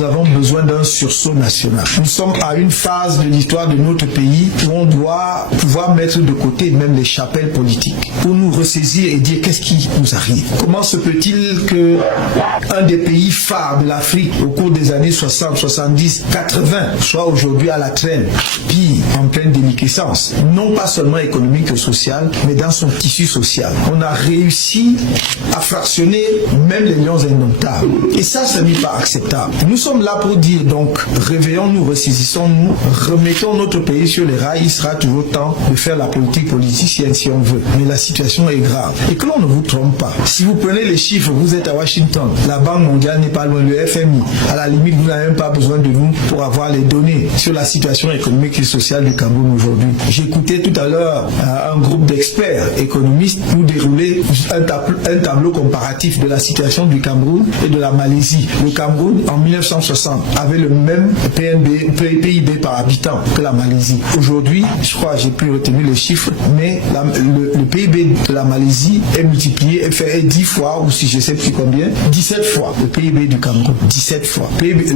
nous avons besoin d'un sursaut national. Nous sommes à une phase de l'histoire de notre pays où on doit pouvoir mettre de côté même les chapelles politiques pour nous ressaisir et dire qu'est-ce qui nous arrive. Comment se peut-il que un des pays phares de l'Afrique au cours des années 60, 70, 80 soit aujourd'hui à la traîne, puis en pleine déliquescence, non pas seulement économique que sociale, mais dans son tissu social. On a réussi à fractionner même les lions indomptables. Et ça, ce n'est pas acceptable. Nous sommes là pour dire donc, réveillons-nous, ressaisissons-nous, remettons notre pays sur les rails. Il sera toujours temps de faire la politique politicienne si on veut. Mais la situation est grave. Et que l'on ne vous trompe pas. Si vous prenez les chiffres, vous êtes à Washington. La Banque mondiale n'est pas loin, le FMI. À la limite, vous n'avez même pas besoin de nous pour avoir les données sur la situation économique et sociale du Cameroun aujourd'hui. J'écoutais tout à l'heure un groupe d'experts économistes nous dérouler un tableau comparatif de la situation du Cameroun et de la Malaisie. Le Cameroun, en 1960, avait le même PIB par habitant que la Malaisie. Aujourd'hui, je crois que j'ai pu retenir les chiffres, mais le PIB de la Malaisie est multiplié, est fait 10 fois, ou si je ne sais plus combien, 17 fois le PIB du Cameroun. 17 fois.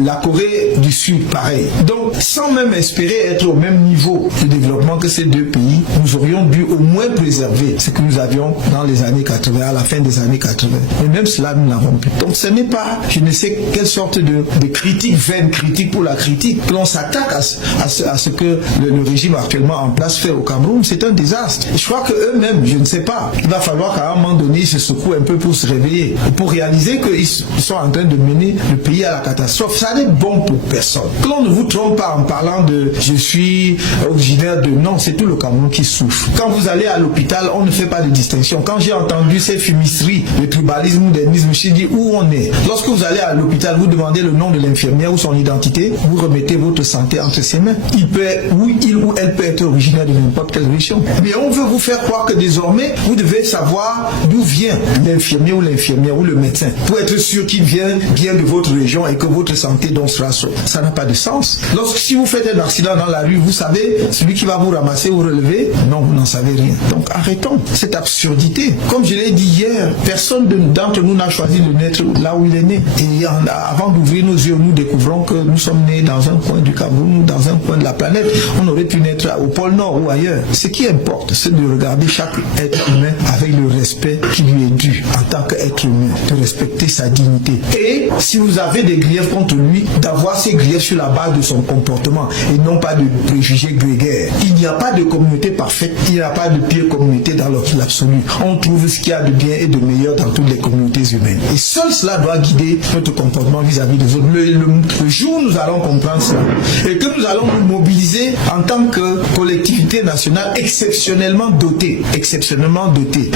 La Corée du Sud, pareil. Donc, sans même espérer être au même niveau de développement que ces deux pays, nous aurions dû au moins préserver ce que nous avions dans les années 80, à la fin des années 80. Mais même cela, nous n'avons plus. Donc, ce n'est pas, je ne sais quelle sorte de critique, vaine critique pour la critique, que l'on s'attaque à ce que le régime actuellement en place fait au Cameroun. C'est un désastre. Je crois qu'eux-mêmes, je ne sais pas, il va falloir qu'à un moment donné, ils se secouent un peu pour se réveiller, pour réaliser qu'ils sont en train de mener le pays à la catastrophe. Ça n'est bon pour personne. Que l'on ne vous trompe pas en parlant de « je suis originaire de » non, c'est tout le Cameroun qui souffre. Quand vous allez à l'hôpital, on ne fait pas de distinction. Quand j'ai entendu ces fumisteries, le tribalisme, le modernisme, je dis où on est. Lorsque vous allez à l'hôpital, vous demandez le nom de l'infirmière ou son identité, vous remettez votre santé entre ses mains. Il ou elle peut être originaire de n'importe quelle région. Mais on veut vous faire croire que désormais, vous devez savoir d'où vient l'infirmier ou l'infirmière ou le médecin pour être sûr qu'il vient bien de votre région et que votre santé donc sera sauve. Ça n'a pas de sens. Si vous faites un accident dans la rue, vous savez, celui qui va vous ramasser ou relever, non, vous n'en savez rien. Donc arrêtons cette absurdité. Comme je l'ai dit hier, personne d'entre nous n'a choisi de naître là où il est né. Et avant d'ouvrir nos yeux, nous découvrons que nous sommes nés dans un coin du Cameroun ou dans un coin de la planète. On aurait pu naître au pôle Nord ou ailleurs. Ce qui importe, c'est de regarder chaque être humain avec le respect qui lui est dû en tant qu'être humain, de respecter sa dignité. Et si vous avez des griefs contre lui, d'avoir ces griefs sur la base de son comportement et non pas de préjugés grégaires. Il n'y a pas de communauté parfaite, il n'y a pas de pire communauté dans l'absolu. On trouve ce qu'il y a de bien et de meilleur dans toutes les communautés humaines. Et seul cela doit guider notre comportement vis-à-vis des autres. Le jour où nous allons comprendre cela et que nous allons nous mobiliser en tant que collectivité nationale exceptionnellement dotée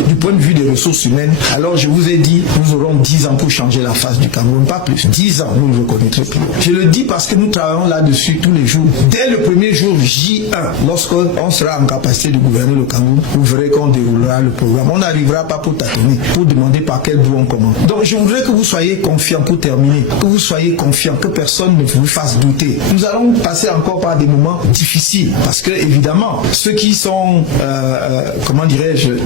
du point de vue des ressources humaines, alors je vous ai dit, nous aurons 10 ans pour changer la face du Cameroun, pas plus. 10 ans, nous ne le reconnaîtrons plus. Je le dis parce que nous travaillons là-dessus tous les jours. Dès le premier jour J1, lorsqu'on sera en capacité de gouverner le Cameroun, vous verrez qu'on déroulera le programme. On n'arrivera pas pour tâtonner, pour demander par quel bout on commence. Donc je voudrais que vous soyez confiants pour terminer, que vous soyez confiants, que personne ne vous fasse douter. Nous allons passer encore par des moments difficiles parce que évidemment, ceux qui sont,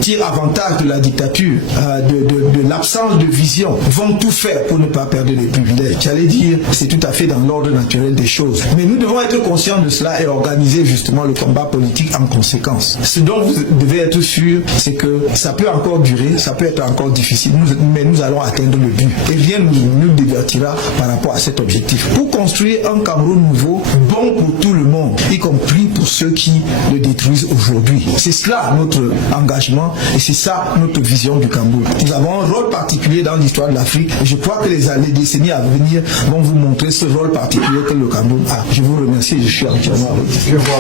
tirent avantage de la dictature, de l'absence de vision, vont tout faire pour ne pas perdre les privilèges. J'allais dire, c'est tout à fait dans l'ordre naturel des choses. Mais nous devons être conscients de cela et organiser justement le combat politique en conséquence. Ce dont vous devez être sûr, c'est que ça peut encore durer, ça peut être encore difficile, mais nous allons atteindre le but. Et rien ne nous divertira par rapport à cet objectif. Pour construire un Cameroun nouveau, bon pour tout le monde, y compris pour ceux qui le détruisent aujourd'hui. C'est cela notre engagement et c'est ça notre vision du Cameroun. Nous avons un rôle particulier dans l'histoire de l'Afrique et je crois que les décennies à venir vont vous montrer ce rôle particulier que le Cameroun a. Je vous remercie et je suis entièrement avec vous.